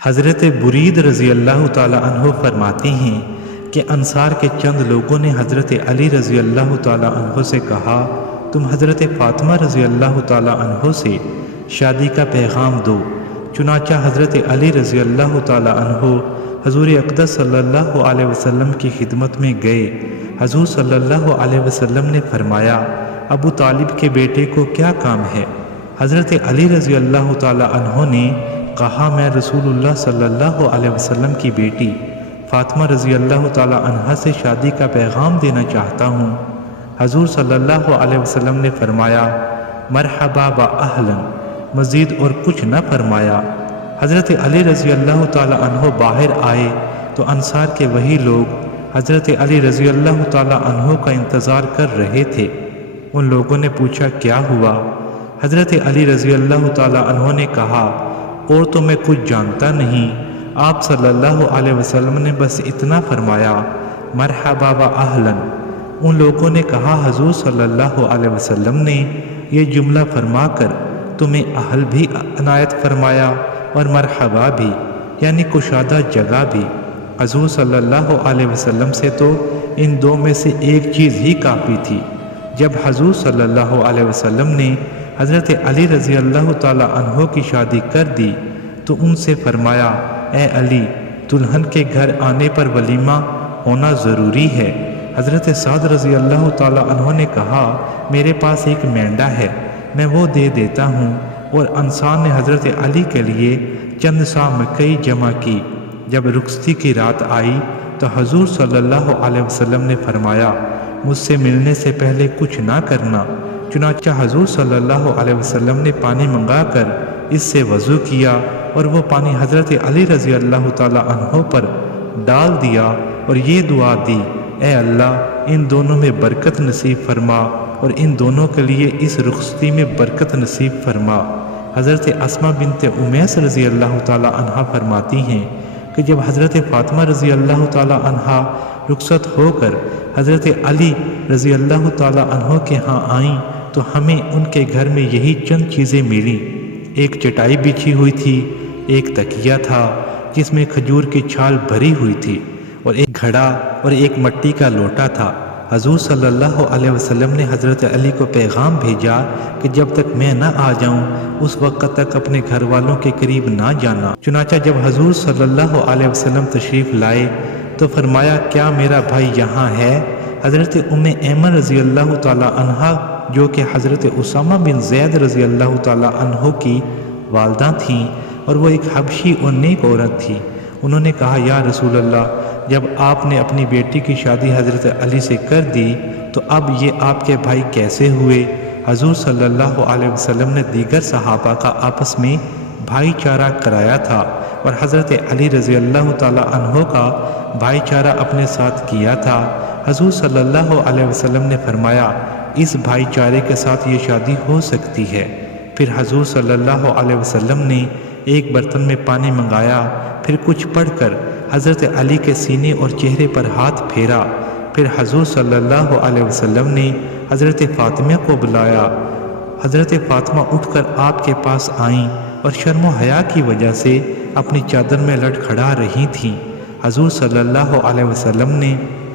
حضرت برید رضی اللہ تعالی عنہ فرماتے ہیں کہ انصار کے چند لوگوں نے حضرت علی رضی اللہ تعالی عنہ سے کہا، تم حضرت فاطمہ رضی اللہ تعالی عنہ سے شادی کا پیغام دو۔ چنانچہ حضرت علی رضی اللہ تعالی عنہ حضور اقدس صلی اللہ علیہ وسلم کی خدمت میں گئے۔ حضور صلی اللہ علیہ وسلم نے فرمایا، ابو طالب کے بیٹے کو کیا کام ہے؟ حضرت علی رضی اللہ تعالی عنہ نے کہا، میں رسول اللہ صلی اللہ علیہ وسلم کی بیٹی فاطمہ رضی اللہ تعالی عنہا سے شادی کا پیغام دینا چاہتا ہوں۔ حضور صلی اللہ علیہ وسلم نے فرمایا، مرحبا و اہلا، مزید اور کچھ نہ فرمایا۔ حضرت علی رضی اللہ تعالی عنہ باہر آئے تو انصار کے وہی لوگ حضرت علی رضی اللہ تعالی عنہ کا انتظار کر رہے تھے۔ ان لوگوں نے پوچھا، کیا ہوا؟ حضرت علی رضی اللہ تعالی عنہ نے کہا، اور تو میں کچھ جانتا نہیں، آپ صلی اللہ علیہ وسلم نے بس اتنا فرمایا، مرحبا و اہلا۔ ان لوگوں نے کہا، حضور صلی اللہ علیہ وسلم نے یہ جملہ فرما کر تمہیں اہل بھی عنایت فرمایا اور مرحبا بھی، یعنی کشادہ جگہ بھی۔ حضور صلی اللہ علیہ وسلم سے تو ان دو میں سے ایک چیز ہی کافی تھی۔ جب حضور صلی اللہ علیہ وسلم نے حضرت علی رضی اللہ تعالی عنہ کی شادی کر دی تو ان سے فرمایا، اے علی، دلہن کے گھر آنے پر ولیمہ ہونا ضروری ہے۔ حضرت سعد رضی اللہ تعالی عنہ نے کہا، میرے پاس ایک مینڈا ہے، میں وہ دے دیتا ہوں۔ اور انصار نے حضرت علی کے لیے چند سا مکئی جمع کی۔ جب رخصتی کی رات آئی تو حضور صلی اللہ علیہ وسلم نے فرمایا، مجھ سے ملنے سے پہلے کچھ نہ کرنا۔ چنانچہ حضور صلی اللہ علیہ وسلم نے پانی منگا کر اس سے وضو کیا اور وہ پانی حضرت علی رضی اللہ تعالی عنہ پر ڈال دیا اور یہ دعا دی، اے اللہ، ان دونوں میں برکت نصیب فرما اور ان دونوں کے لیے اس رخصتی میں برکت نصیب فرما۔ حضرت اسماء بنت امیس رضی اللہ تعالی عنہ فرماتی ہیں کہ جب حضرت فاطمہ رضی اللہ تعالی عنہ رخصت ہو کر حضرت علی رضی اللہ تعالی عنہ کے ہاں آئیں تو ہمیں ان کے گھر میں یہی چند چیزیں ملیں۔ ایک چٹائی بچھی ہوئی تھی، ایک تکیہ تھا جس میں کھجور کی چھال بھری ہوئی تھی، اور ایک گھڑا اور ایک مٹی کا لوٹا تھا۔ حضور صلی اللہ علیہ وسلم نے حضرت علی کو پیغام بھیجا کہ جب تک میں نہ آ جاؤں اس وقت تک اپنے گھر والوں کے قریب نہ جانا۔ چنانچہ جب حضور صلی اللہ علیہ وسلم تشریف لائے تو فرمایا، کیا میرا بھائی یہاں ہے؟ حضرت ام ایمن رضی اللہ تعالی عنہا جو کہ حضرت اسامہ بن زید رضی اللہ تعالی عنہ کی والدہ تھیں اور وہ ایک حبشی اور نیک عورت تھی، انہوں نے کہا، یا رسول اللہ، جب آپ نے اپنی بیٹی کی شادی حضرت علی سے کر دی تو اب یہ آپ کے بھائی کیسے ہوئے؟ حضور صلی اللہ علیہ وسلم نے دیگر صحابہ کا آپس میں بھائی چارہ کرایا تھا اور حضرت علی رضی اللہ تعالی عنہ کا بھائی چارہ اپنے ساتھ کیا تھا۔ حضور صلی اللہ علیہ وسلم نے فرمایا، اس بھائی چارے کے ساتھ یہ شادی ہو سکتی ہے۔ پھر حضور صلی اللہ علیہ وسلم نے ایک برتن میں پانی منگایا، پھر کچھ پڑھ کر حضرت علی کے سینے اور چہرے پر ہاتھ پھیرا۔ پھر حضور صلی اللہ علیہ وسلم نے حضرت فاطمہ کو بلایا۔ حضرت فاطمہ اٹھ کر آپ کے پاس آئیں اور شرم و حیا کی وجہ سے اپنی چادر میں لڑکھڑا رہی تھیں۔ حضور صلی اللہ علیہ وسلم نے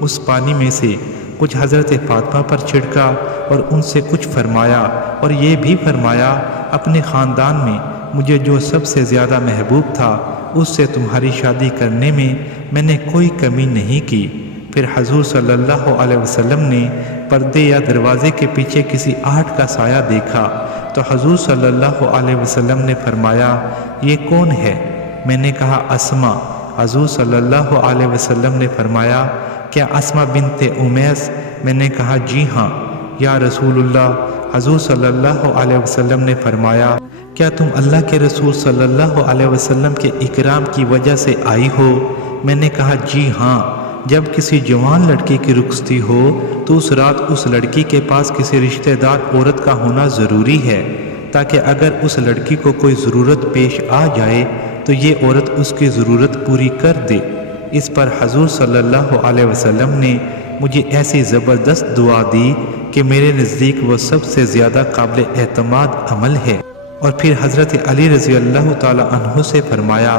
اس پانی میں سے کچھ حضرت فاطمہ پر چھڑکا اور ان سے کچھ فرمایا اور یہ بھی فرمایا، اپنے خاندان میں مجھے جو سب سے زیادہ محبوب تھا اس سے تمہاری شادی کرنے میں نے کوئی کمی نہیں کی۔ پھر حضور صلی اللہ علیہ وسلم نے پردے یا دروازے کے پیچھے کسی آہٹ کا سایہ دیکھا تو حضور صلی اللہ علیہ وسلم نے فرمایا، یہ کون ہے؟ میں نے کہا، اسماء۔ حضور صلی اللہ علیہ وسلم نے فرمایا، کیا اسماء بنت امیس؟ میں نے کہا، جی ہاں یا رسول اللہ۔ حضور صلی اللہ علیہ وسلم نے فرمایا، کیا تم اللہ کے رسول صلی اللہ علیہ وسلم کے اکرام کی وجہ سے آئی ہو؟ میں نے کہا، جی ہاں۔ جب کسی جوان لڑکی کی رخصتی ہو تو اس رات اس لڑکی کے پاس کسی رشتہ دار عورت کا ہونا ضروری ہے تاکہ اگر اس لڑکی کو کوئی ضرورت پیش آ جائے تو یہ عورت اس کی ضرورت پوری کر دے۔ اس پر حضور صلی اللہ علیہ وسلم نے مجھے ایسی زبردست دعا دی کہ میرے نزدیک وہ سب سے زیادہ قابل اعتماد عمل ہے۔ اور پھر حضرت علی رضی اللہ تعالی عنہ سے فرمایا،